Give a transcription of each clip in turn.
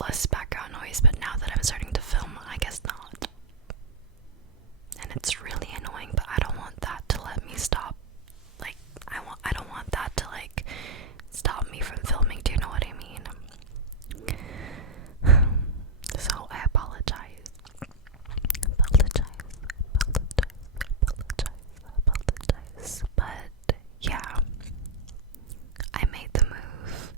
less background noise, but now that I'm starting to film, I guess not. And it's really annoying, but I don't want that to let me stop. Like, I don't want that to, like, stop me from filming, do you know what I mean? So, I apologize. But, yeah. I made the move.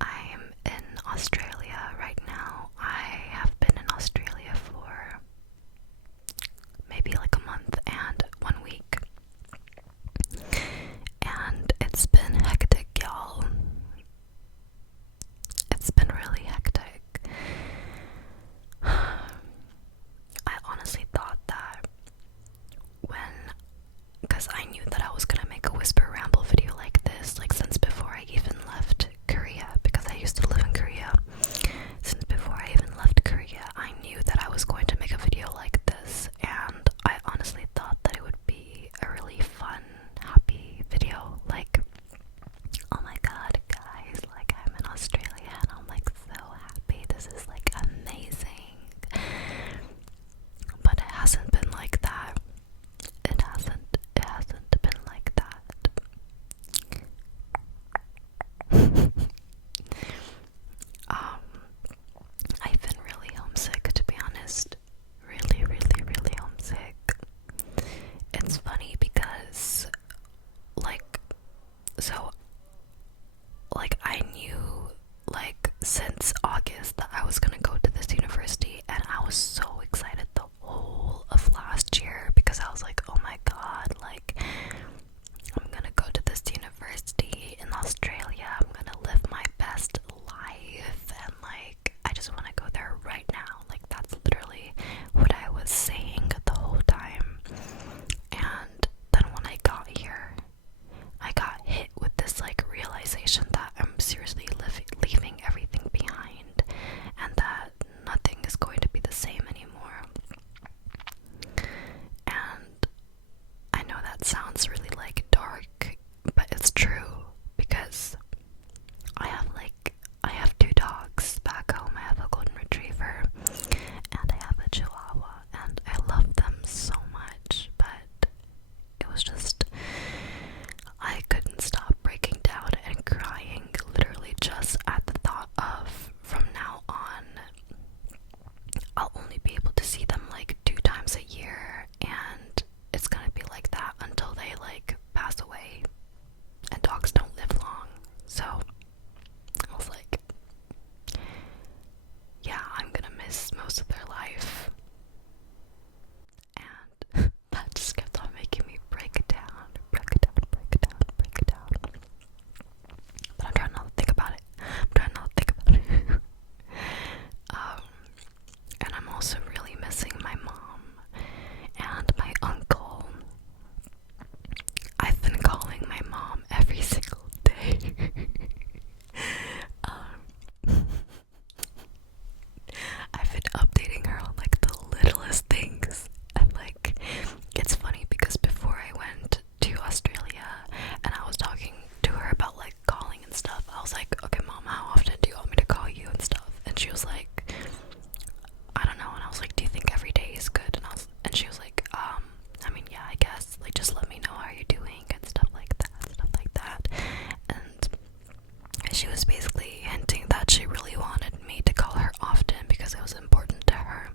I'm in Australia right now. I have been in Australia for maybe like a month and 1 week. And it's been hectic, y'all. It's been really hectic. I honestly thought that because I knew that I was gonna make a Whisper Ramble video like this, like since before I even left Korea, because I used to live in Korea. Since before I even left Korea, I knew that I was going to make a video like this, and I honestly thought that it would be a really fun, happy video. Like, oh my god, guys, like I'm in Australia and I'm like so happy. This is like amazing. But it hasn't been like that. It hasn't been like that. I've been really homesick, to be honest. Really, really, really homesick. It's funny because, I knew, since August that I was gonna go to this university, and I was so excited the whole of last year because I was like, oh my god, I'm gonna go to this university in Australia, I'm gonna live my best life, and I just want to go there right now. That's literally what I was saying the whole time. And then when I got here, I got hit with this realization that I'm seriously leaving everything behind, and that nothing is going to be the same anymore. And I know that sounds really dark, but it's true, because I have 2 dogs back home. I have a golden retriever and I have a chihuahua, and I love them so much, but it was just, I couldn't stop breaking down and crying, literally just at the thought of, from now on, I'll only be able to see them 2 times a year, and it's gonna be like that until they pass away, and dogs don't live long. So I was like, yeah, I'm gonna miss most of their life. And that just kept on making me break it down. But I'm trying not to think about it. And I'm also really missing my mom and my uncle. I've been calling my mom every single day. I've been updating her on the littlest things, and it's funny because before I went to Australia and I was talking to her about calling and stuff, I was like, okay mom, how often do you want me to call you and stuff? And she was like, I don't know. And I was like, do you think every day is good? And she was like, I mean, yeah, I guess, just let me know how you're doing and stuff like that. And she was basically hinting that she really wanted me to call her often because it was important to her.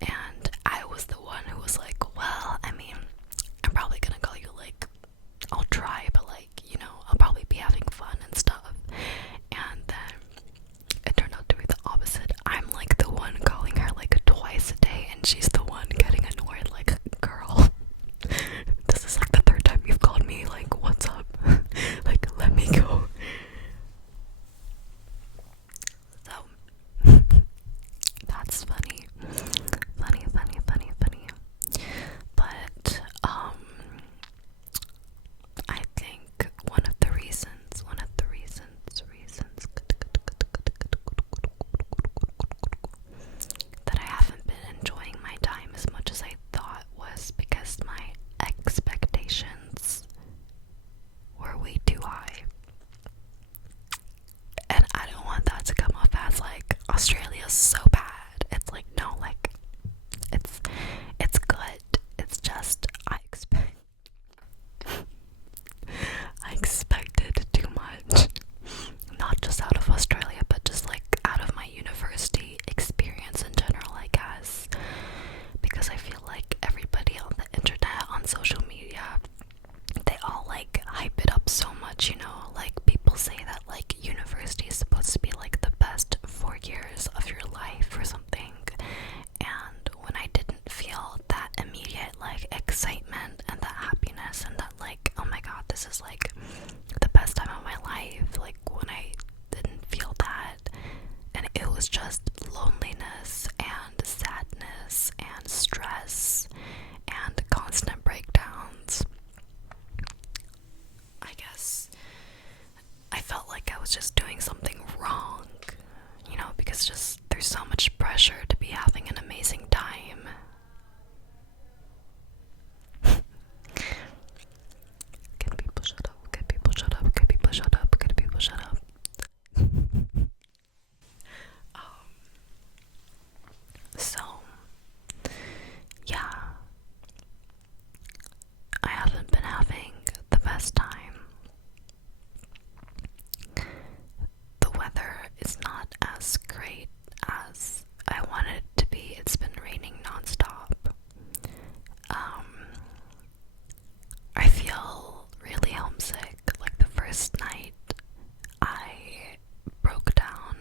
And I was the one who was like, well, I mean, I'm probably gonna call you, I'll try, but I'll probably be having fun and stuff. And then it turned out to be the opposite. I'm the one calling her twice a day, and she's the one getting annoyed, girl, this is the 3rd time you've called me, what's up? Let me go. Australia's so bad. It's like, no, like, it's good. It's just I expected too much. Not just out of Australia, but just like out of my university experience in general, I guess. Because I feel like everybody on the internet, on social media, they all like hype it up so much, you know? Like people say that like university is supposed to be like the best 4 years of your life or something. And when I didn't feel that immediate like excitement and that happiness and that like, oh my god, this is like the best time of my life, like when I didn't feel that, and it was just loneliness and sadness and stress and constant breakdowns, I guess I felt like I was just doing something wrong, you know, because just there's so much pressure to be having an amazing time. Can people shut up? Can people shut up? Can people shut up? Can people shut up? So, yeah, I haven't been having the best time. The weather is not as great as I want it to be. It's been raining nonstop. I feel really homesick. Like the first night, I broke down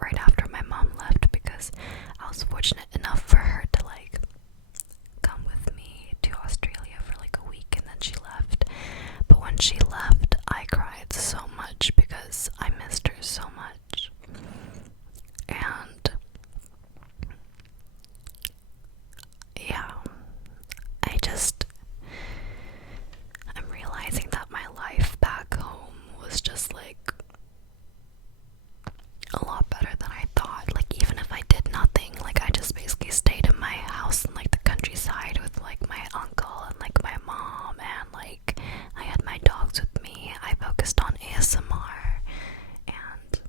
right after my mom left because I was fortunate enough for her to like come with me to Australia for like a week, and then she left. But when she left, I cried so much because I missed her so much. And yeah, I'm realizing that my life back home was just like a lot better than I thought. Like even if I did nothing, like I just basically stayed in my house in like the countryside with like my uncle and like my mom, and like I had my dogs with me. I focused on ASMR, and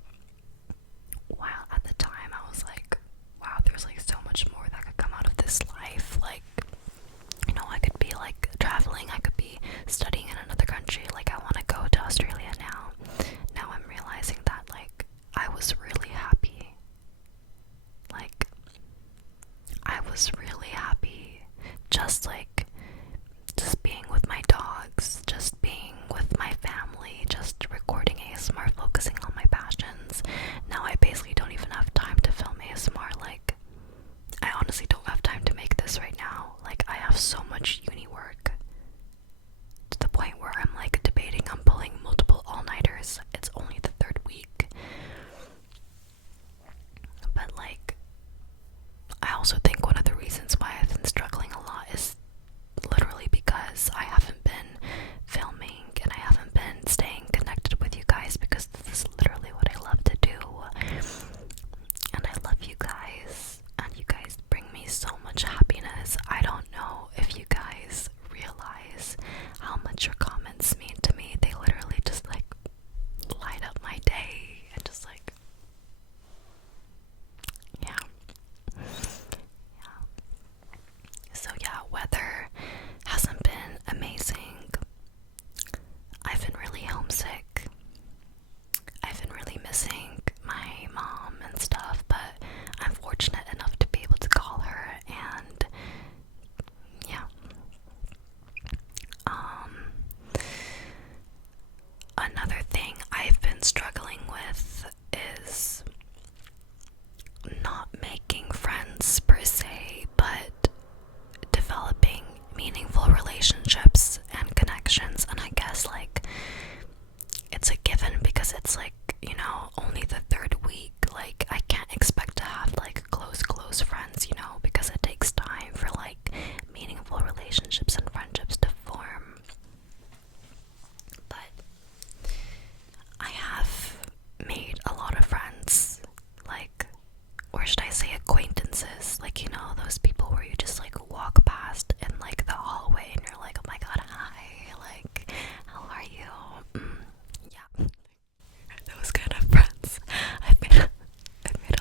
while at the time I was like, wow, there's like so much more that could come out of this life. Like, you know, I could be like traveling, I could be studying in another country. Like I want to go to Australia now. Now I'm realizing that like I was really happy. Like I was really happy just like just being with my dogs, just being with my family, just recording ASMR, focusing on my passions. Now I basically don't even have time to film ASMR. Like I honestly don't have time to make this right now. Like I have so much uni work to the point where I'm like debating on pulling multiple all-nighters. It's only the third week. But like I also think one of the reasons why I've been struggling a lot is literally because I haven't been filming and I haven't been staying connected with you guys, because this is literally what I love to do. And I love you guys, and you guys bring me so much happiness. I don't know if you guys realize how much your comments mean to me. They literally just like light up my day and just like, yeah. So yeah, weather hasn't been amazing. I've been really homesick. I've been really missing my mom and stuff, but I'm fortunate enough to be able to call her, and yeah. Another thing I've been struggling with is not making friends per se, but developing meaningful relationships and connections. And I guess like it's a given because it's like, you know, only the third week. Like I can't expect to have like close friends, you know, because it takes time for like meaningful relationships and friendships to form. But I have made a lot of friends, like, or should I say acquaintances, like, you know, those people where you just like walk past in like the hallway and you're like, oh my god, hi, like, how are you? Yeah, those kind of friends. I've made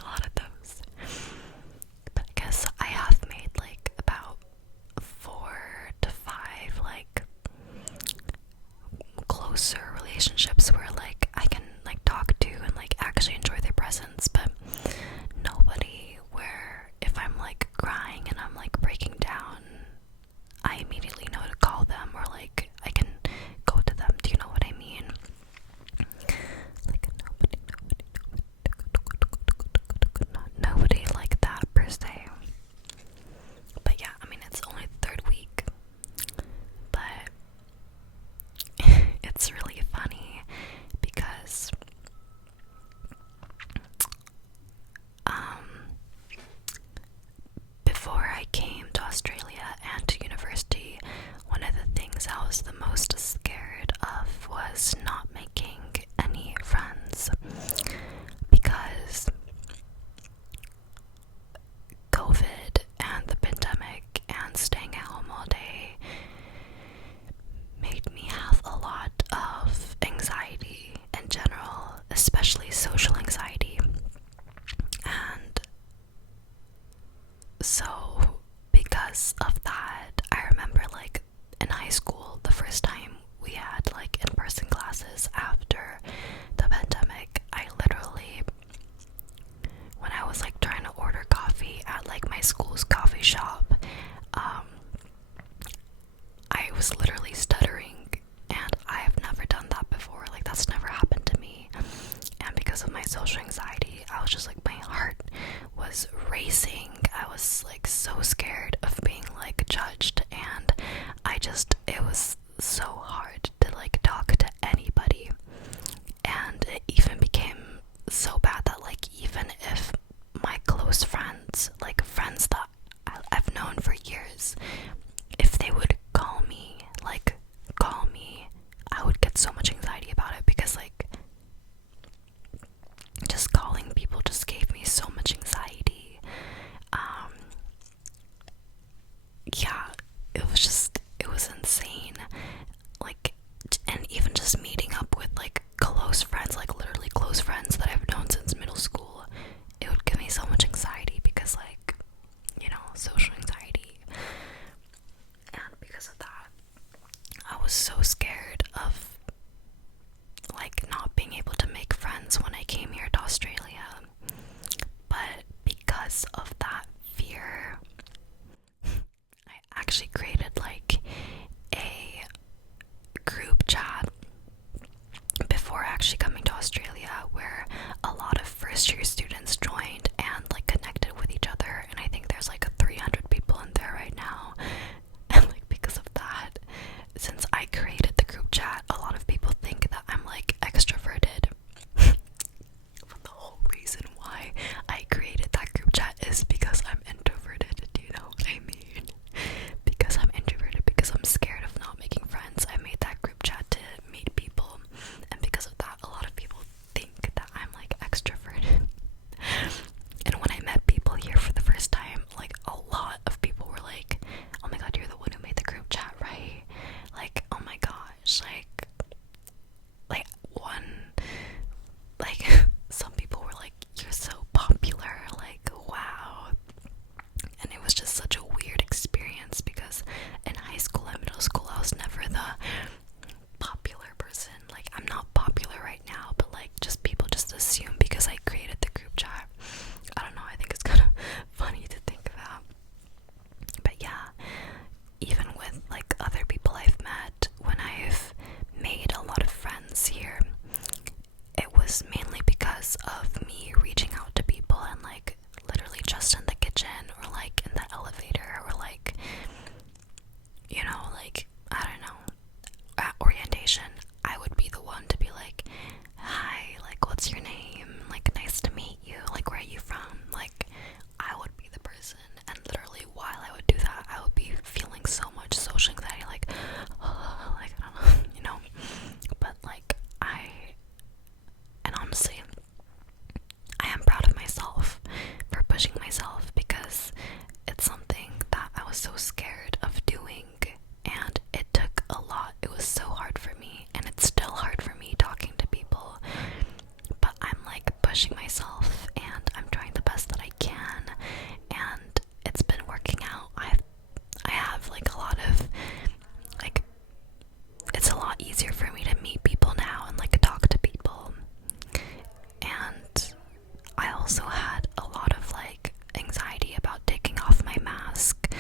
social anxiety. I was just like, my heart was racing. I was like so scared of being like judged, and it was so hard to like talk to anybody. And it even became so bad that like even if my close friends, like friends that I've known for years, if they would call me, I would get so much anxiety about it, because like just calling people just gave me so much anxiety. Yeah, it was insane. Like, and even just meeting up with like close friends, like literally close friends that I've known since middle school, it would give me so much anxiety, because like, you know, social anxiety. And because of that, I was so scared of like not being able to make friends when I came here to Australia. But because of that fear, I actually created like a group chat before actually coming to Australia, where a lot of first year students joined and like connected with each other, and I think there's like 300 people in there right now. And like because of that, since I created the group chat, a lot of people think that I'm like extroverted. But the whole reason why I created that group chat is because I'm introverted. Do you know what I mean? Because I'm introverted, because I'm scared of not making friends, I made that group chat to meet people. And because of that, a lot of people think that I'm like extroverted. And when I met people here for the first time, like a lot of people were like, oh my god, you're the one who made the group chat, right? Like, oh my gosh, like one, like some people were like, you're so popular, like wow. And it was just such a weird experience, because in high school and middle school I was never the popular person. Like, I'm not popular right now, but like just people just assume because I created the group chat. I don't know, I think it's kind of funny to think about. But yeah, even with like other people I've met, when I've made a lot of friends here, it was mainly because of me reaching out to people, and like literally just in the kitchen, or like in the elevator, or like, you know, like, I don't know, at orientation, I would be the one to be like, hi, like, what's your name? Like, nice to meet you. Like, where are you from? Like, I would be the person. And literally, while I would do that, I would be feeling so much social anxiety, like, oh, like, I don't know, you know. But like, and honestly, I am proud of myself for pushing myself, because it's something that I was so scared of doing, and it took a lot. It was so hard for me, and it's still hard for me talking to people, but I'm like pushing myself, and I'm trying the best that I can, and it's been working out. I have like a lot of like, it's a lot easier for me to meet people now and like talk to people. And I also had a lot of like anxiety about taking off my mask,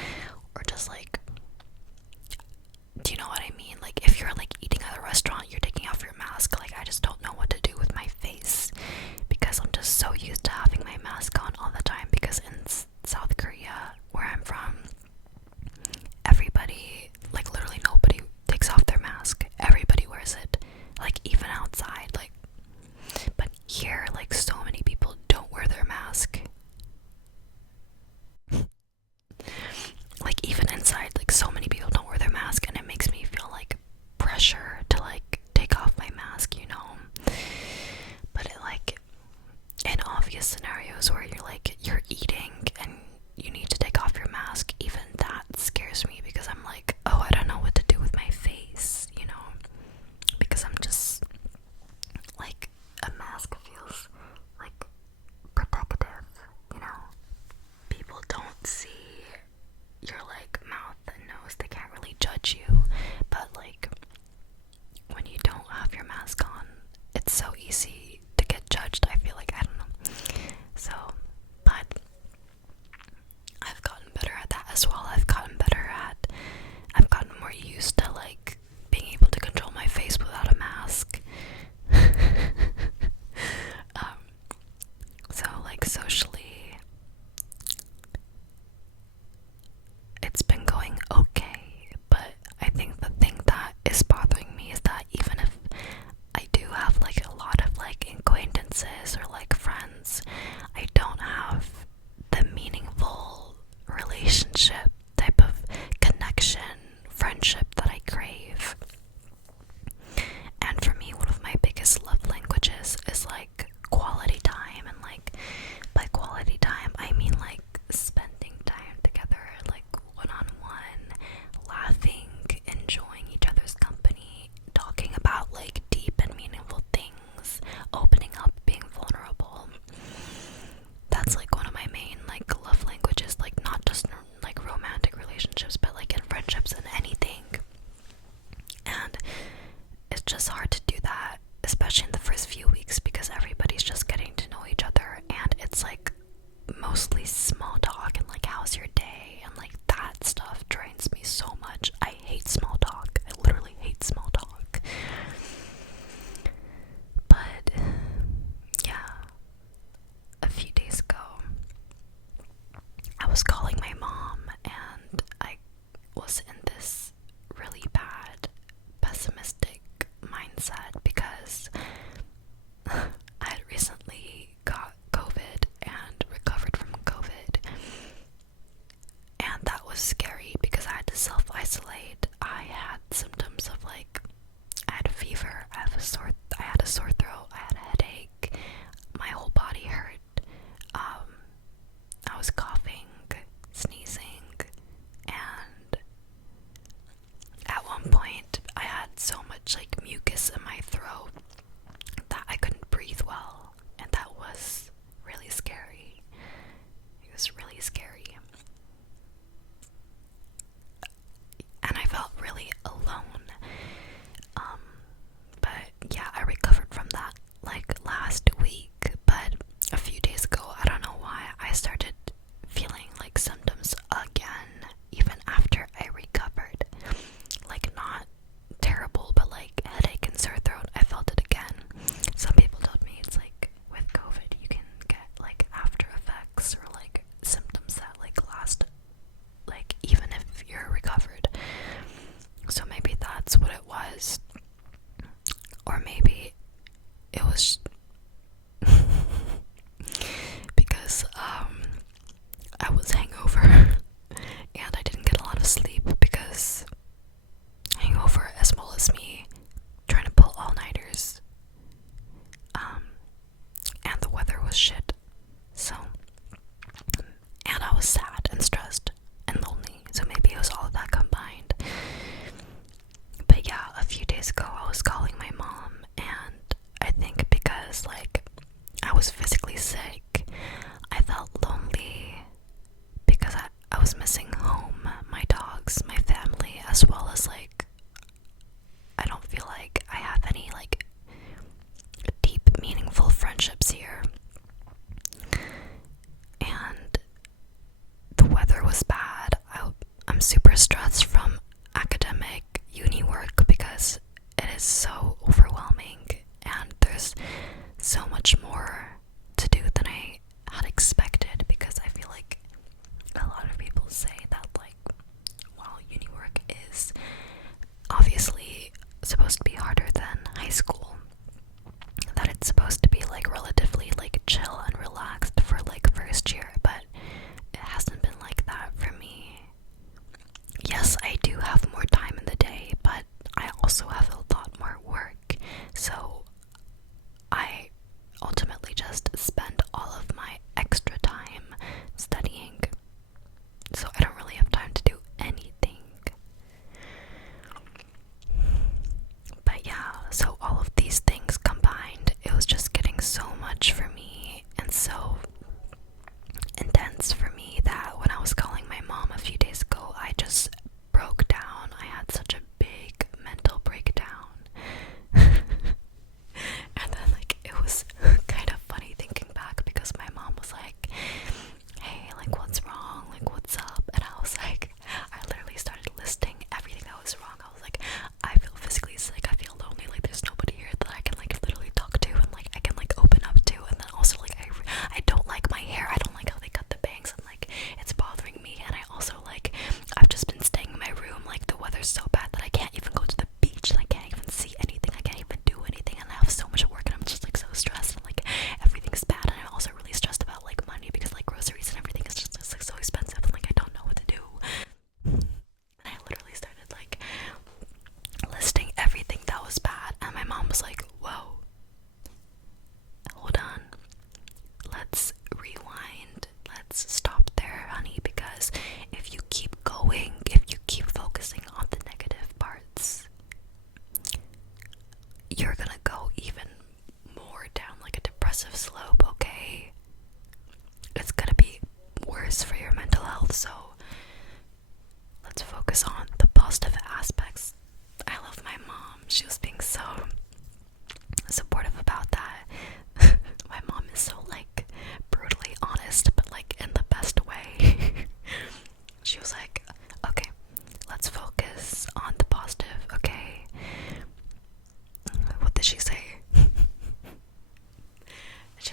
or just like, do you know what I mean? Like, if you're like eating at a restaurant, you're taking off your mask. Like, I just don't know what to do with my face, because I'm just so used to having my mask on all the time. Because in South Korea, where I'm from, everybody, like literally nobody takes off their mask. Everybody wears it, like even outside. Like, but here, like so many people don't wear their mask. Like even inside, like so many people don't wear their mask, and it makes me feel like pressure to like take off my mask, you know. But it like, in obvious scenarios where you're eating and you need to take off your mask, even that scares me, because I'm like, oh, I don't know what to do with my face, you know, because I'm just like, a mask feels like protective, you know. People don't see your like mouth and nose, they can't really judge you, but like when you don't have your mask on, it's so easy to get judged. I feel like, I don't know. So, but I've gotten better at that as well. I've gotten more used to like being able to control my face without a mask. a few days ago, I was calling my mom and I was in this really bad, pessimistic mindset because I had recently got COVID and recovered from COVID, and that was scary because I had to self-isolate. I had symptoms of like, I had a fever, I had a sore throat, I had a headache, my whole body hurt, I was coughing, sneezing, and at one point I had so much like mucus in my throat that I couldn't breathe well, and that was really scary. It was really scary. And I felt really alone. But yeah, I recovered from that like last week, but a few days ago, I don't know why, I started feeling like symptoms again, even after I recovered. Like not terrible, but like headache and sore throat, I felt it again. Some people told me it's like with COVID, you can get like after effects or like symptoms that like last like even if you're recovered. So maybe that's what it was. Or maybe it was because I was hangover and I didn't get a lot of sleep because hangover as well as me trying to pull all-nighters, and the weather was shit, so, and I was sad and stressed and lonely, so maybe it was all of that combined. But yeah, a few days ago I was calling my mom, and I think because like I was physically sick, I felt lonely because I was missing home, my dogs, my family, as well as like I don't feel like I have any like deep, meaningful friendships here. And the weather was bad. I'm super stressed from academic uni work because it is so overwhelming and there's so much more to do than I had expected, because I feel like a lot of people say that like while uni work is obviously supposed to be harder than high school, that it's supposed to be like relatively like chill and relaxed for like first year, but it hasn't been like that for me. Yes, I do have more time in the day, but I also have a lot more work, so I ultimately just spend all of my extra time studying, so I don't really have time to do anything. But yeah, so all of these things combined, it was just getting so much for me and so intense for me that when I was calling my mom a few days ago, I just broke down. I had such a big mental breakdown. And then like it was kind of funny thinking back because my mom was like, hey, like what's wrong? Like what's up? And I was like, I literally started listing everything that was wrong. I was like, I feel physically sick, I feel lonely, like there's nobody here that I can like literally talk to and like I can like open up to, and then also like I don't like my hair, I don't like how they cut the bangs, and like it's bothering me, and I also like I've just been staying in my room, like the weather's so bad that I can't even go to the beach and I can't even see anything, I can't even do anything, and I have so much work and I'm just like so stressed and like everything's bad, and I'm also really stressed about like money because like groceries and everything is just like so expensive, and like I don't know what to do. And I literally started like listing everything that was bad, and my mom was like, whoa, hold on, let's rewind, let's stop there, honey, because if you keep going, if you keep focusing on the negative parts, you're gonna go even more down like a depressive slope, okay? It's gonna be worse for your mental health, so let's focus on the positive aspects. I love my mom. She was being so supportive about that. My mom is so like brutally honest, but like in the best way. She was like, okay, let's focus on the positive, okay? What did she say? She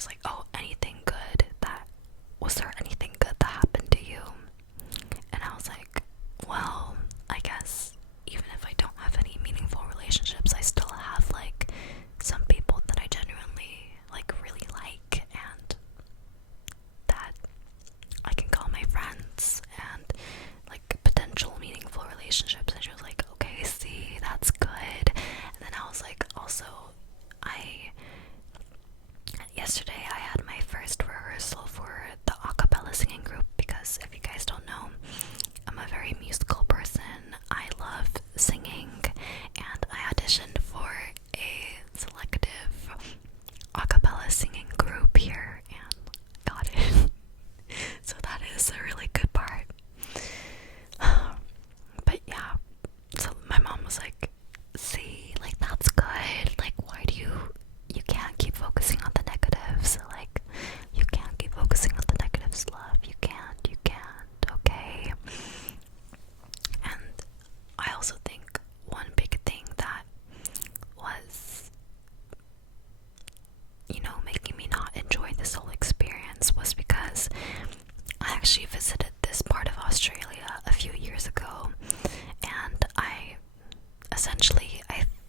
yesterday I had my first rehearsal for the a cappella singing group because if you guys don't know, I'm a very musical person. I love singing, and I auditioned for a selective a cappella singing group here and got it. So that is a really good part. But yeah, so my mom was like, see, like that's good. Like why do you can't keep focusing on the negatives. Like you can't keep focusing on the negatives, love. You can't, okay? And I also think one big thing that was, making me not enjoy this whole experience was because I actually visited this part of Australia a few years ago, and I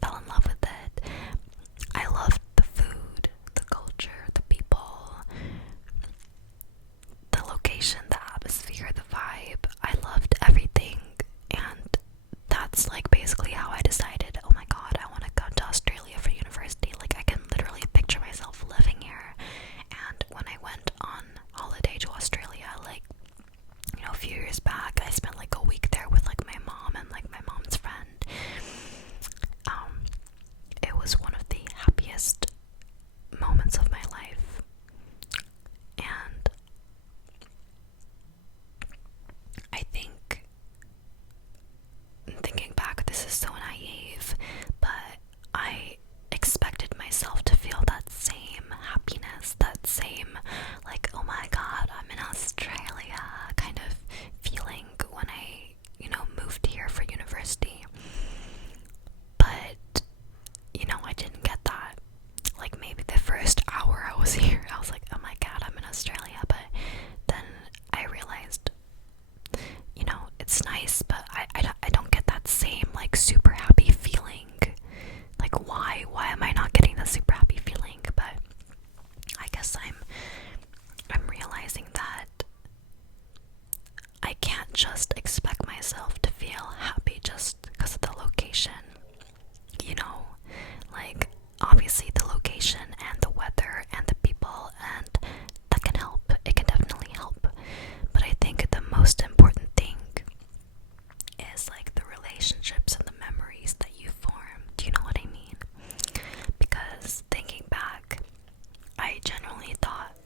fell in love with it. I loved the food, the culture, the people, the location, the atmosphere, the vibe. I loved everything, and that's like basically how I decided, oh my god, I want to go to Australia for university. Like I can literally picture myself living here. And when I went on holiday to Australia, like, a few years back, I spent like a week there with like my mom and like my mom's friend. It was one of the happiest moments of my life. And I think, thinking back, this is so naive, but I expected myself to feel that same happiness, that same, like, oh my god, I'm in Australia kind of feeling when I, moved here for university. But, I didn't get that. Like, maybe the first hour I was here, I was like, oh my god, I'm in Australia. But then I realized, it's nice, but I don't get that same, like, super happy feeling. Like, why am I not getting the super happy feeling? But I guess I'm realizing that I can't just expect myself to feel happy just because of the location. Like, obviously the location and the weather and the people, and that can help. It can definitely help. But I think the most important thing is like the relationships and the memories that you form. Do you know what I mean? Because thinking back, I genuinely thought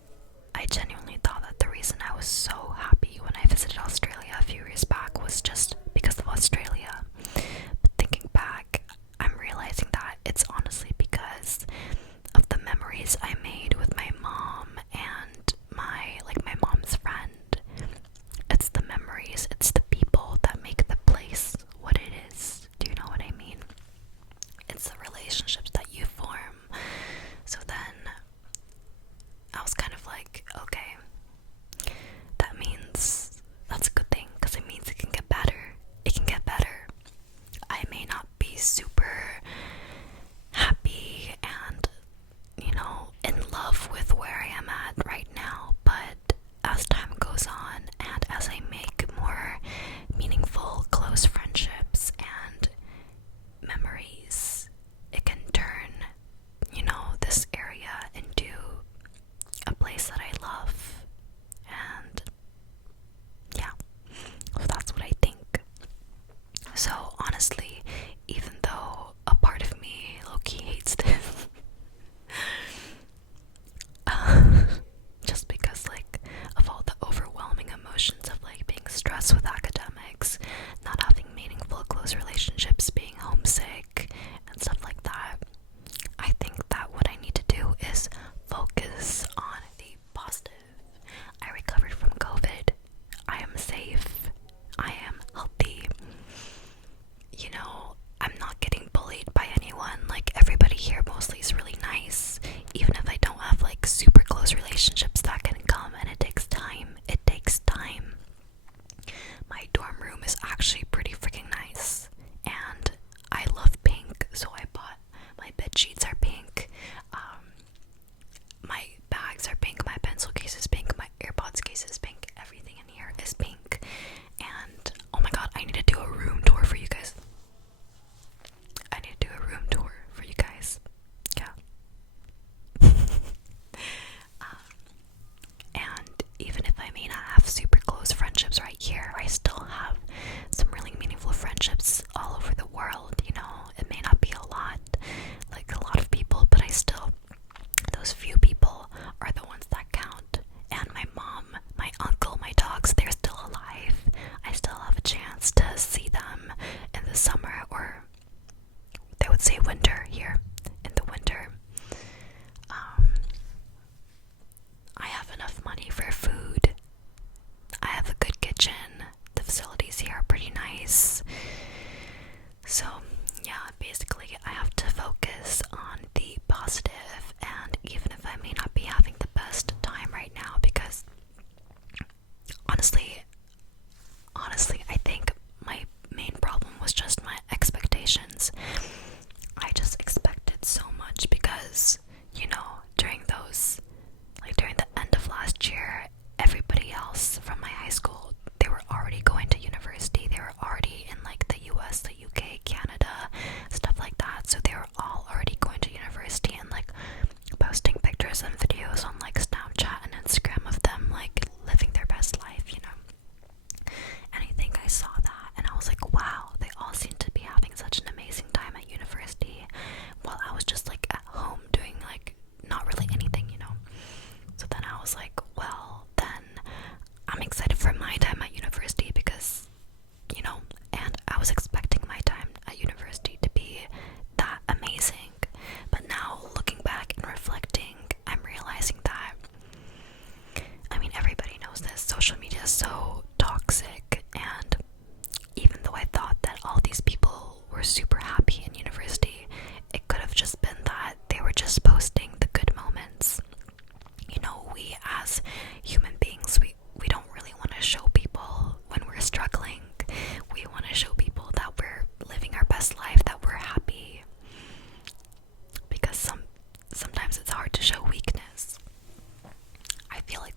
that the reason I was so happy when I visited Australia a few years back was just because of Australia. But thinking back, I'm realizing that it's honestly because of the memories I made with my mom and my mom's friend. It's the memories, it's the people that make the place what it is. Do you know what I mean? It's the relationships that you form. So then I was kind of like, okay, that means that's a good thing, because it means it can get better. It can get better. I may not be super happy and, in love with where I am at right now, but as time goes on and as I make more meaningful, close friendships and memories, it can turn, this area into a place that I love. And yeah, so that's what I think. So honestly, even though a part of me low-key hates this, just because like of all the overwhelming emotions of like being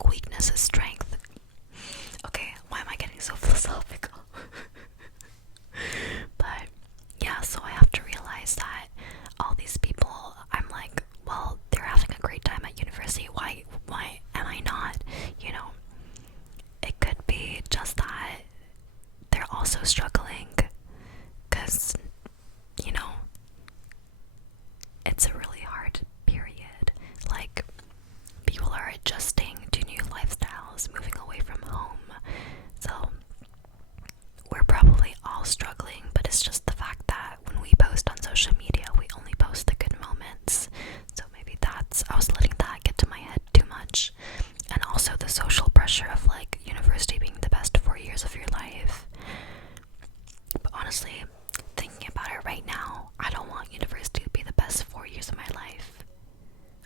weakness is strength. Okay, why am I getting so philosophical? But yeah, so I have to realize that all these people, I'm like, well, they're having a great time at university. Why am I not? You know, it could be just that they're also struggling, because, you know, it's a really hard period. Like, people are adjusting to new lifestyles, moving away from home. So we're probably all struggling, but it's just the fact that when we post on social media, we only post the good moments. So maybe I was letting that get to my head too much. And also the social pressure of like university being the best 4 years of your life. But honestly, thinking about it right now, I don't want university to be the best 4 years of my life.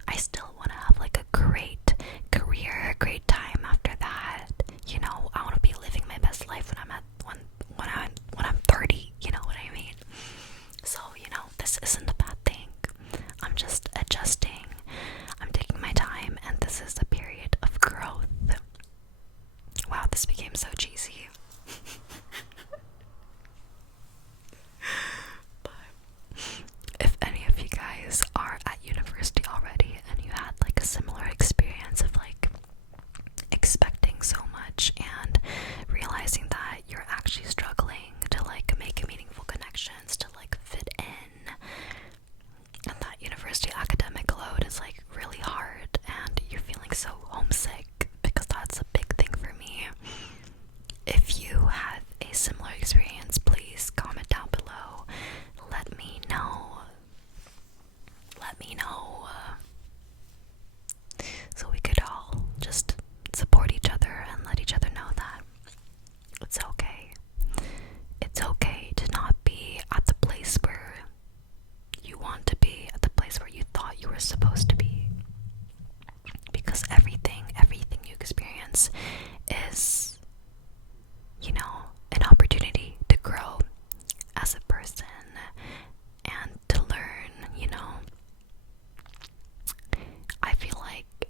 I still want to have like a great career, a great time after that. You know, I want to be living my best life when I'm 30. You know what I mean? So, you know, this isn't a bad thing. I'm just adjusting. I'm taking my time, and this is a period of growth. Wow, this became so cheesy. But if any of you guys are at university already and you had like a similar experience of like expecting so much and realizing that you're actually struggling to like make meaningful connections, to like fit in, and that university academic load is like really hard and you're feeling so homesick, because that's a big thing for me. If you had a similar experience, please comment down below. Let me know. So we could all just support each other and let each other know that it's okay. It's okay to not be at the place where you want to be, at the place where you thought you were supposed to be. Because everything you experience is, you know, an opportunity to grow as a person and to learn, you know. I feel like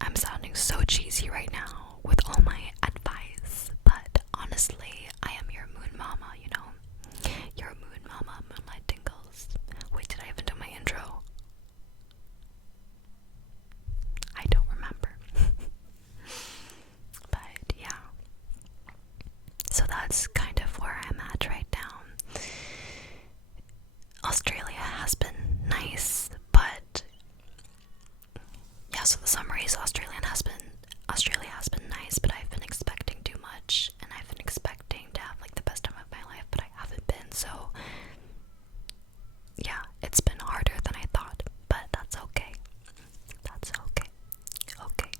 I'm sounding so cheesy right now with all my advice, but honestly, I am your moon mama, you know. Your moon mama, moonlight tingles. Wait, did I even do my intro? I don't remember. But yeah. So that's kind of where I'm at right now. Australia has been nice, but yeah, so the summary is Australia has been nice, but I've been expecting too much, and I've been expecting to have like the best time of my life, but I haven't been. So yeah, it's been harder than I thought, but that's okay. That's okay. Okay.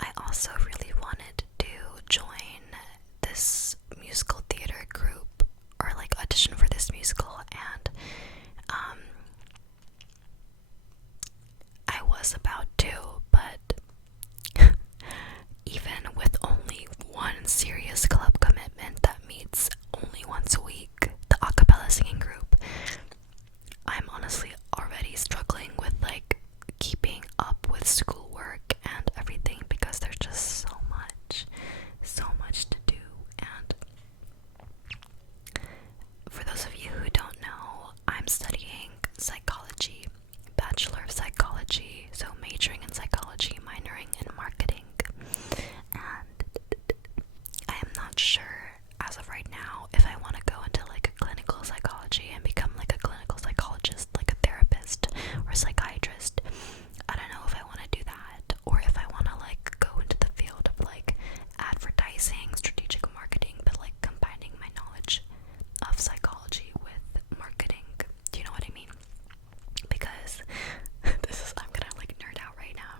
I also really wanted to join this musical theater group, or like audition for this musical, and I was about to, but even with only one serious club commitment that meets only once a week, the a cappella singing group, I'm honestly already struggling with like keeping up with schoolwork and everything, because there's just so much to do. And for those of you who don't know, I'm studying psychology, Bachelor of Psychology, so majoring in psychology, minoring in marketing. And I am not sure as of right now if I want to go into like a clinical psychology and become like a clinical psychologist, like a therapist or psychiatrist. I don't know if I want to do that, or if I want to like go into the field of like advertising, strategic marketing, but like combining my knowledge of psychology with marketing. Do you know what I mean? Because I'm gonna like nerd out right now.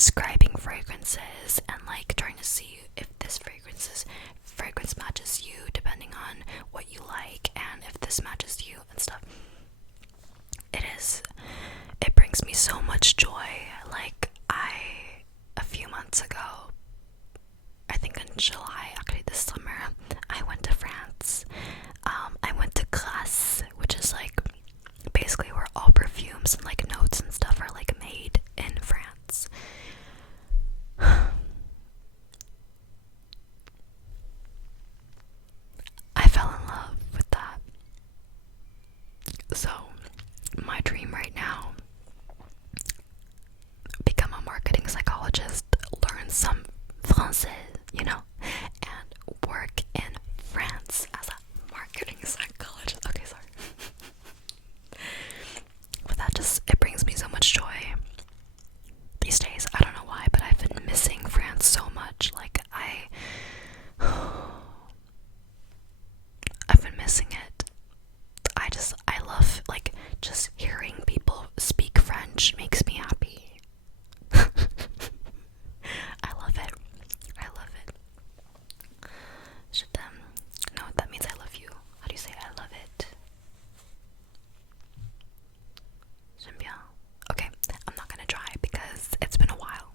describing fragrances and like trying to see if this fragrance matches you depending on what you like, and if this matches you and stuff. It brings me so much joy. Like, a few months ago, I think in July, actually this summer, I went to France. I went to Grasse, which is like basically where all perfumes and like notes and stuff are like made in France. I fell in love with that. So, my dream right now, become a marketing psychologist, learn some Français, you know, and work in France as a marketing psychologist. Okay, sorry. But it brings me so much joy these days. I don't know why, but I've been missing France so much. Like, I've been missing it. I love, like, just hearing people speak French makes me happy. I love it. I love it. No, that means I love you. How do you say I love it? J'aime bien. Okay, I'm not gonna try because it's been a while.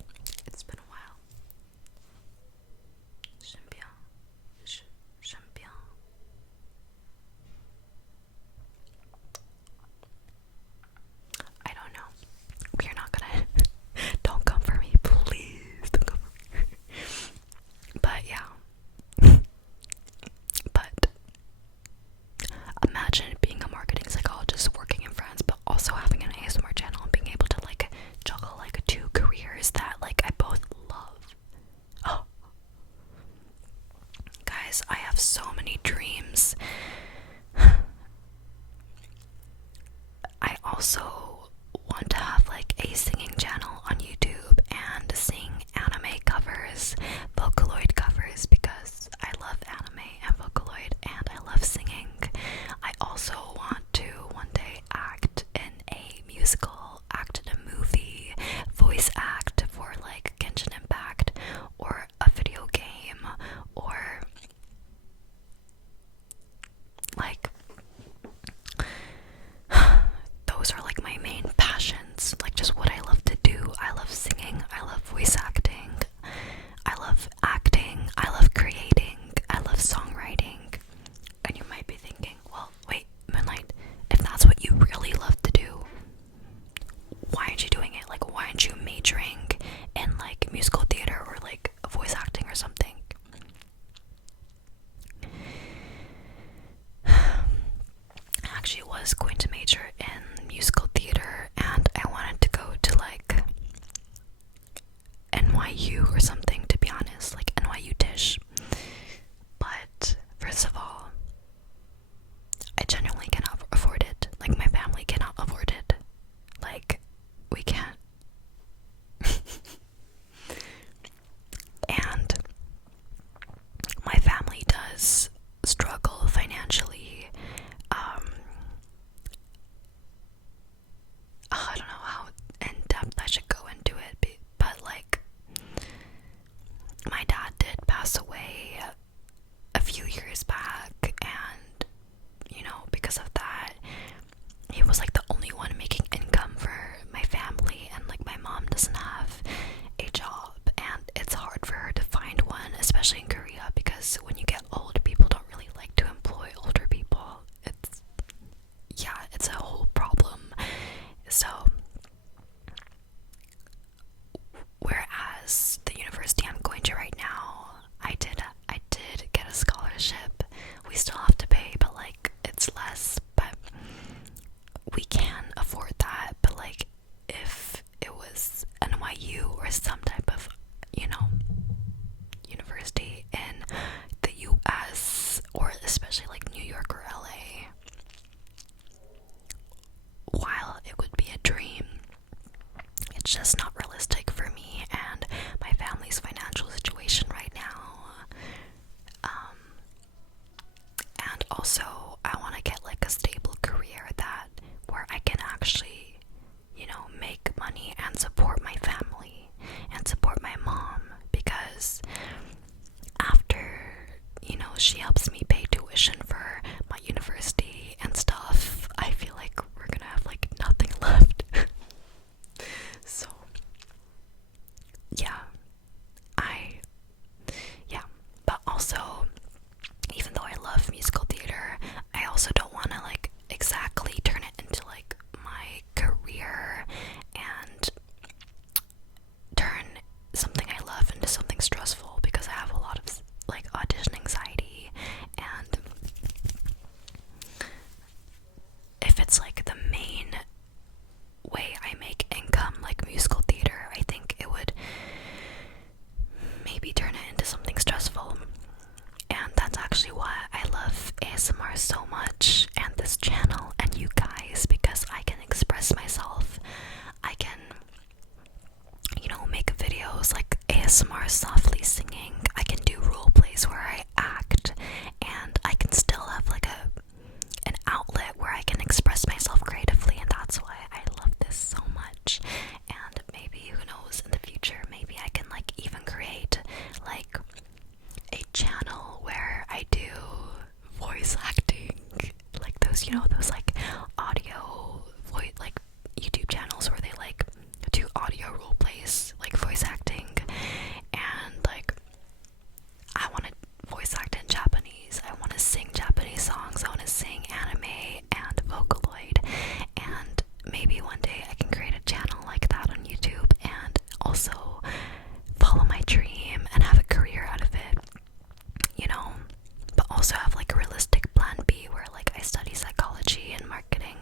J'aime bien. J'aime bien. I don't know. We're not gonna. Don't come for me, please. Don't come for me. But yeah. But imagine being a marketing psychologist working in France, but also having an ASMR channel and being able to like juggle like two careers that like I both love. Oh, guys, I have so many dreams. I also want to have like a singing channel on YouTube and sing anime covers, Vocaloid covers, because I love anime and Vocaloid and I love singing. I also want to one day act in a musical, act in a movie, voice act for like Genshin Impact or a video game, or like those are like my main passions, like just what I love to do. I love singing, I love voice acting, I love acting, I love creating, I love songwriting. And you might be thinking, well, wait, Moonlight, if that's what you really love to do, why aren't you doing it? Like, why aren't you majoring in like musical theater or like voice acting or something? I actually was going to major in musical theater and I wanted to go to like NYU or something, to be honest, like NYU Tisch. But first of all, I genuinely cannot afford it. Like, my family cannot afford it. Like, we can't. And my family does struggle financially. I don't know how in depth I should go into it, but like, my dad did pass away a few years back, and you know, because of that, he was like the only one making income for my family, and like my mom doesn't have a job, and it's hard for her to find one, especially in Korea, because when you get old, people don't really like to employ older people. It's a whole problem. So whereas the university I'm going to right now, I did get a scholarship. We still have to pay, but like it's less, but we can afford that. But like, if it was NYU or some type of, you know, university in the US, or especially like New York or LA, while it would be a dream, it's just not realistic for me and my family's financial situation right now. And also, I want to get like a stable career where I can actually, you know, make money and support my family and ASMR softly singing. I can do role plays where I act, and I can still have like an outlet where I can express myself creatively, and that's why I love this so much. And maybe, who knows, in the future, maybe I can like even create like a channel where I do voice acting, like those, you know, those like audio voice, like YouTube channels where they like do audio role plays, like voice acting. And like, I want to voice act in Japanese, I want to sing Japanese songs, I want to sing anime and Vocaloid, and maybe one day I can create a channel like that on YouTube and also follow my dream and have a career out of it, you know, but also have like a realistic plan B where like I study psychology and marketing.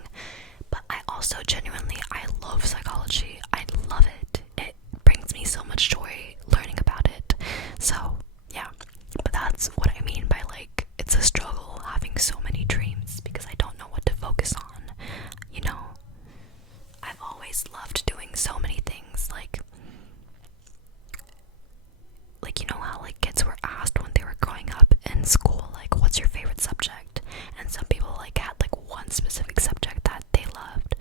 But I also genuinely, I love psychology. I love it. It brings me so much joy learning about it. So yeah, but that's what I mean by like, it's a struggle having so many dreams because I don't know what to focus on, you know. I've always loved doing so many things, like you know how like kids were asked when they were growing up in school, like, what's your favorite subject? And some people like had like one specific subject that they loved.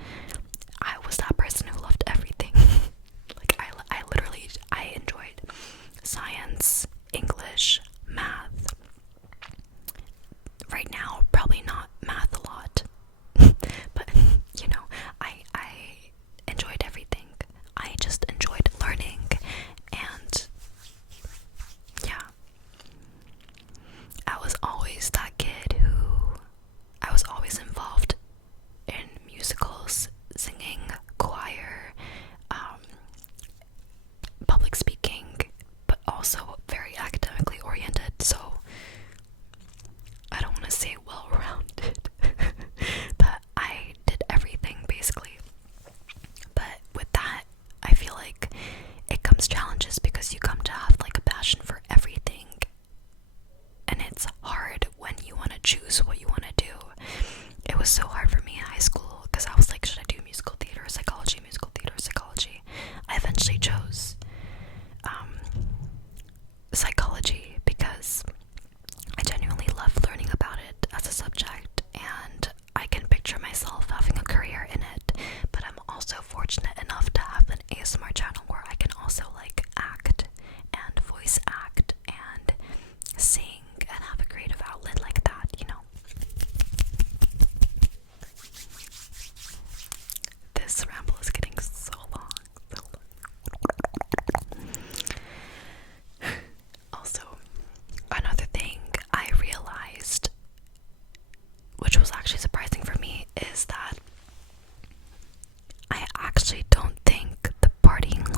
I was that person who loved everything. Like I literally, I enjoyed science, English, math. Right now, probably not math a lot, but you know, I enjoyed everything. I just enjoyed learning, and yeah, I was always that kid who, I was always involved in musicals, singing, choir, public speaking, but also very academically oriented, so I don't want to say well-rounded, but I did everything basically. But with that, I feel like it comes challenges because you come to have like a passion for everything, and it's hard when you want to choose what you want to do. It was so hard for me in high school because I was like, should I do musical theater or psychology, musical theater or psychology? I eventually chose psychology because I genuinely love learning about it as a subject, and I can picture myself having a career in it. But I'm also fortunate enough to have an ASMR channel where I can also like act and voice act and sing and have a creative outlet like that, you know. This ramble is getting so long. Also, another thing I realized, which was actually surprising for me, is that I actually don't think the partying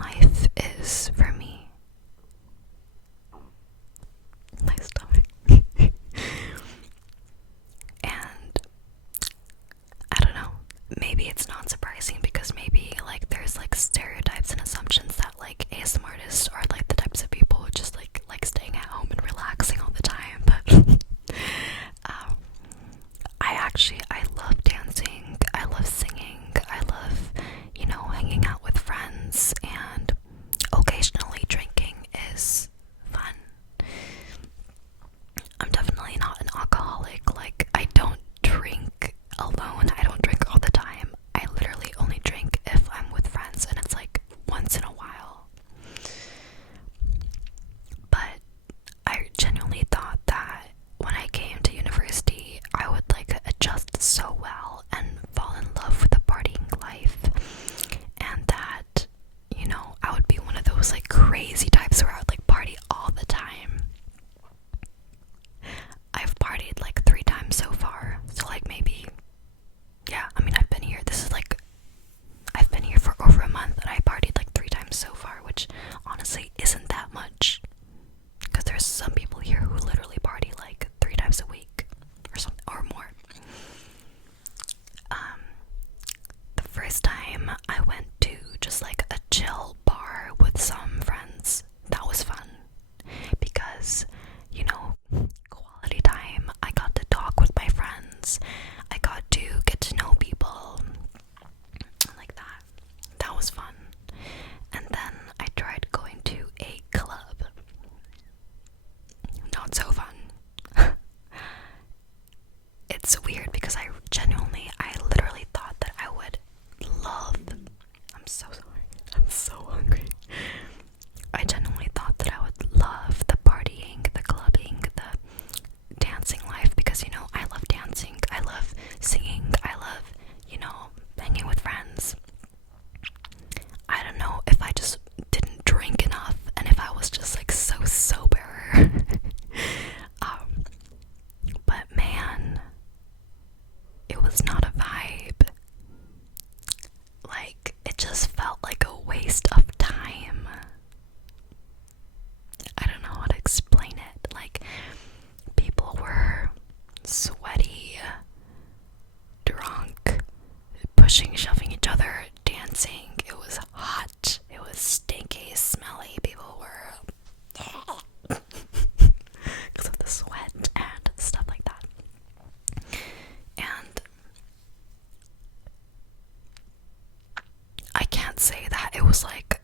was like,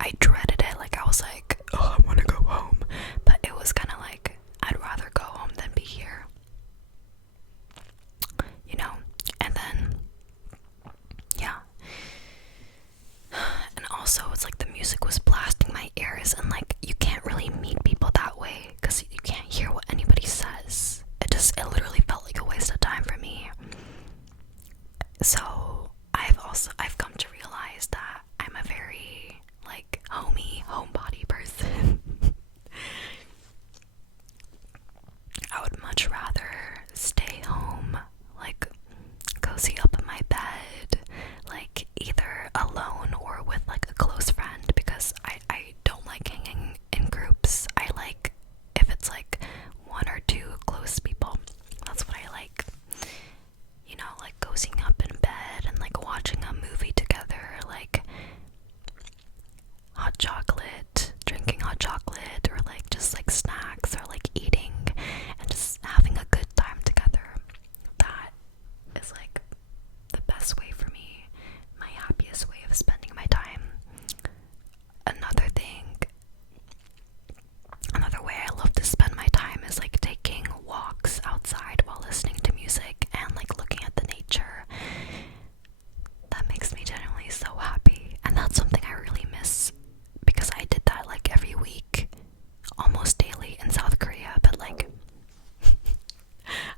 I dreaded it. Like, I was like, oh, I want to go home. But it was kind of like, I'd rather go home than be here. You know? And then, yeah. And also, it's like the music was blasting my ears, and like, you can't really meet people that way because you can't hear what anybody says. It literally felt like a waste of time for me. So I've come to realize that I'm a very like homebody person. I would much rather stay home, like cozy up in my bed, like either alone or with like a close friend, because I don't like hanging in groups. I like if it's like one or two close people. That's what I like. You know, like cozying up in bed and like watching a movie together, like hot chocolate, drinking hot chocolate, or like just like snacks, or like eating and just having a good time together. That is like the best way for me, my happiest way of spending my time. Another way I love to spend my time is like taking walks outside while listening to music and like looking at the nature. That makes me genuinely so happy, and that's something I really miss, because I did that like every week, almost daily in South Korea. But like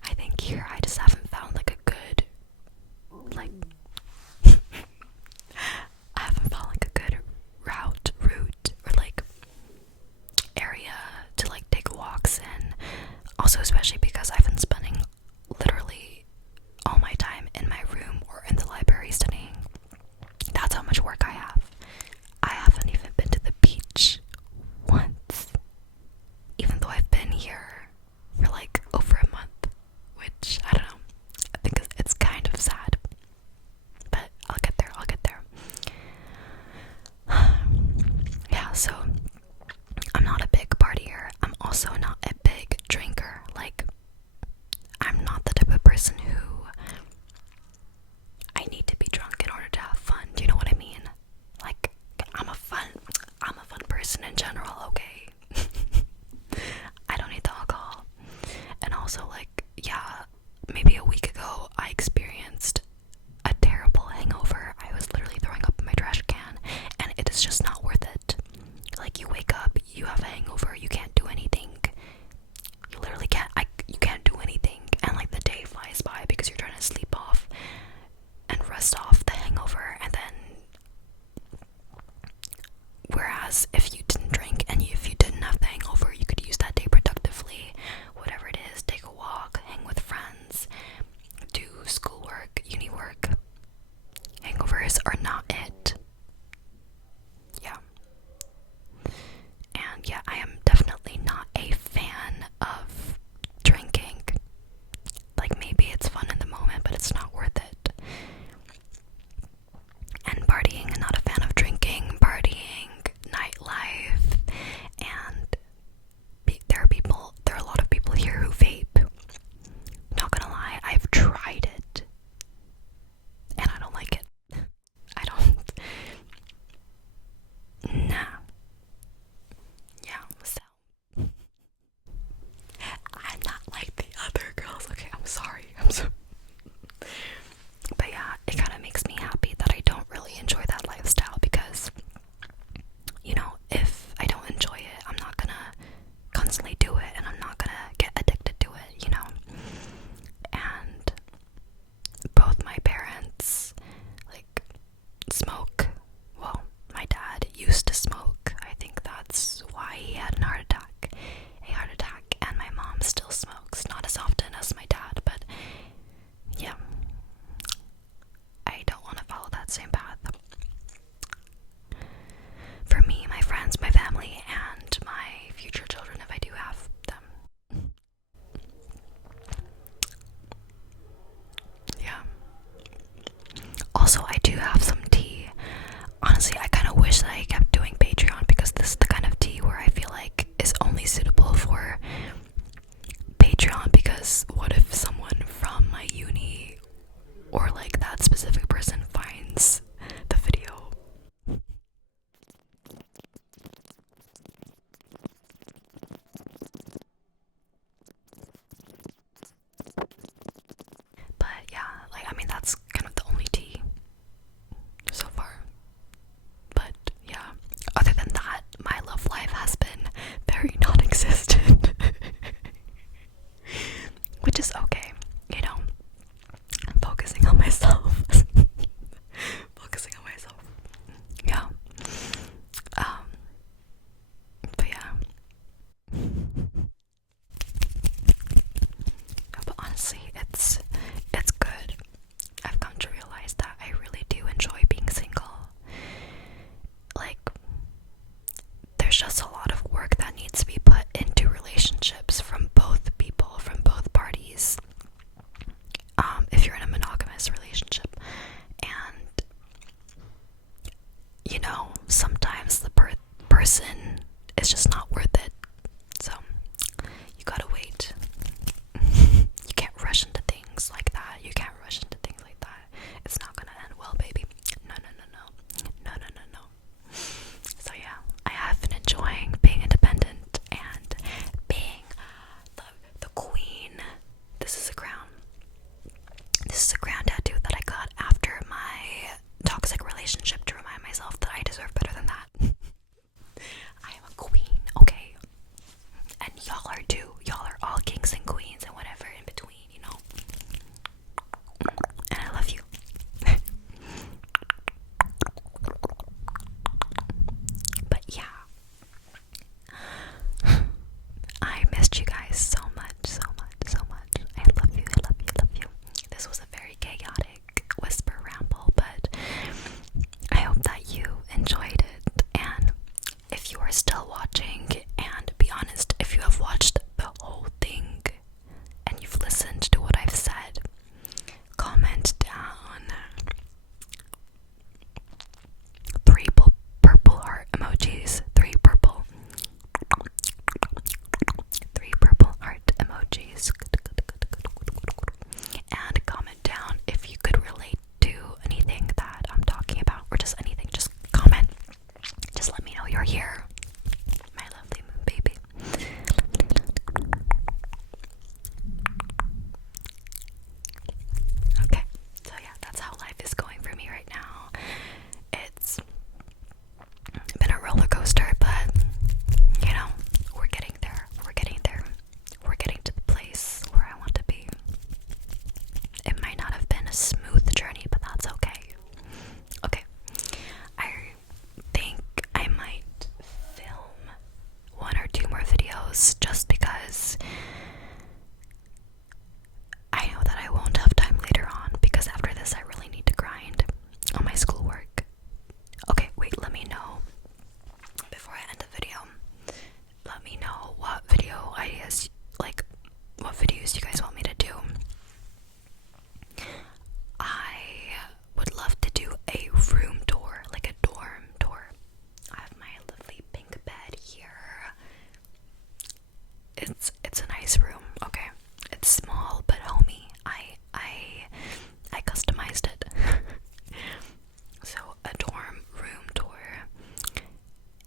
I think here I just haven't found like a good like I haven't found like a good route or like area to like take walks in. Also, especially because I've been spending literally all my time in my room or in the library studying. That's how much work I have. I haven't even been to the beach once, even though I've been here for like over a month, which I don't know. I think it's kind of sad, but I'll get there. Yeah, so I'm not a big partier. I'm also not a big drinker. Like, I'm not the type of person who I need to be drunk in order to have fun. Do you know what I mean? Like, I'm a fun person in general, okay? I don't need the alcohol. And also, like, yeah, maybe a week ago I experienced a terrible hangover. I was literally throwing up in my trash can, and it is just not worth it. Like, you wake up, you have a hangover, you can't do anything. You literally you can't do anything, and like the day flies by because you're trying to sleep off and rest off the hangover. And then, whereas if you didn't drink and if you didn't have the hangover, you could use that day productively. Whatever it is, take a walk, hang with friends, do schoolwork, uni work. Hangovers are not it. Yeah. And yeah, I am definitely not a fan of drinking. Like, maybe it's fun in the moment, but it's not worth it. And partying, not a fan of drinking, partying, nightlife, and there are a lot of people here who vape. Not gonna lie, I've tried it, and I don't like it. I don't. Nah. Yeah, so I'm not like the other girls. Okay, I'm sorry. But yeah, it kind of makes me happy that I don't really enjoy that lifestyle, because, you know, if I don't enjoy it, I'm not gonna constantly do it, and I'm not gonna get addicted to it, you know? And both my parents, like, smoke. Well, my dad used to smoke. I think that's why he had a heart attack, and my mom still smokes, not as often as my dad, but yeah, I don't want to follow that same path. For me, my friends, my family, and my future children, if I do have them. Yeah. Also, I do have some tea. Honestly, I kind of wish that I kept doing Patreon, because this is the kind of tea where I feel like is only suitable for Patreon, because what if someone from my uni or like that specific person finds the video? you know, sometimes the person is just not worth it. So you gotta wait. You can't rush into things like that. You can't rush into things like that. It's not gonna end well, baby. No, no, no, no. No, no, no, no. So yeah, I have been enjoying being independent and being the queen. This is a crown. This is a crown tattoo that I got after my toxic relationship to remind myself that I deserve better than that. I am a queen, okay? And y'all are too. Y'all are all kings and queens and whatever in between, you know? And I love you. But yeah. I missed you guys so much, so much, so much. I love you, I love you, I love you. This was a very chaotic whisper ramble, but I hope that you enjoyed it. And if you are still watching, and be honest, if you have watched the whole thing and you've listened to what I've said, comment down 3 purple heart emojis. 3 purple heart emojis. And comment down if you could relate to anything that I'm talking about, or just anything. Just comment. Just let me know you're here, my lovely moon baby. Okay, so yeah, that's how life is going for me right now. It's been a roller coaster, but you know, we're getting there. We're getting there. We're getting to the place where I want to be. It might not have been a smooth journey, but that's okay. Okay, I think I might film 1 or 2 more videos just because I know that I won't have time later on, because after this I really need to grind on my schoolwork. Okay, wait, let me know before I end the video. Let me know what video ideas, like what videos you guys want me to do. I would love to do a room tour, like a dorm tour. I have my lovely pink bed here. It's a nice room, okay? It's small but homey. I customized it. So a dorm room tour.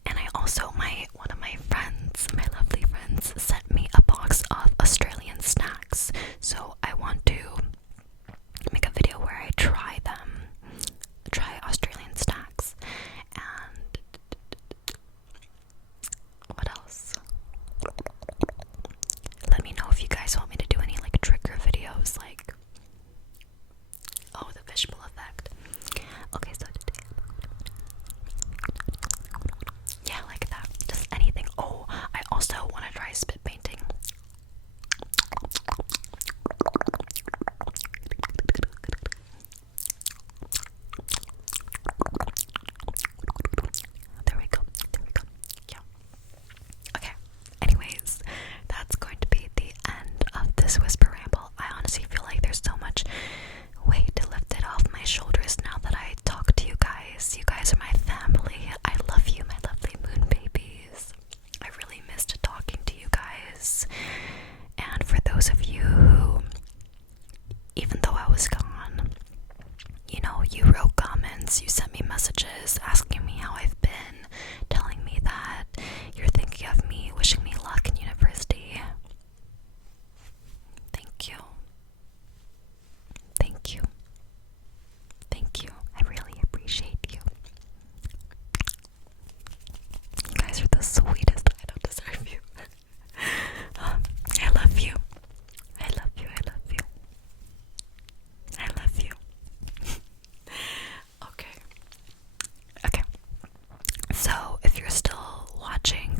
And I also, one of my friends, my lovely friends, sent me a box of Australian snacks. So I want to make a video where I try Australian snacks. And what else? Let me know if you guys want me to do any like trigger videos, like, oh, the fishbowl effect. Okay, so today, yeah, like that, just anything. Oh, I also want to try spit painting. There we go, yeah. Okay, anyways, that's going to be the end of this whisper ramble. I honestly feel like there's so much weight lifted off my shoulders now that I talk to you guys. You guys are my family. I love you, my lovely moon babies. I really missed talking to you guys. And for those of you who, even though I was gone, you know, you wrote comments, you sent me messages asking me how I've been, telling me that you're thinking of me, wishing me luck in university. Thank you. Thank you. Thank you. I really appreciate you. You guys are the sweetest. I don't deserve you. I love you. I love you. I love you. I love you. Okay. Okay. So, if you're still watching,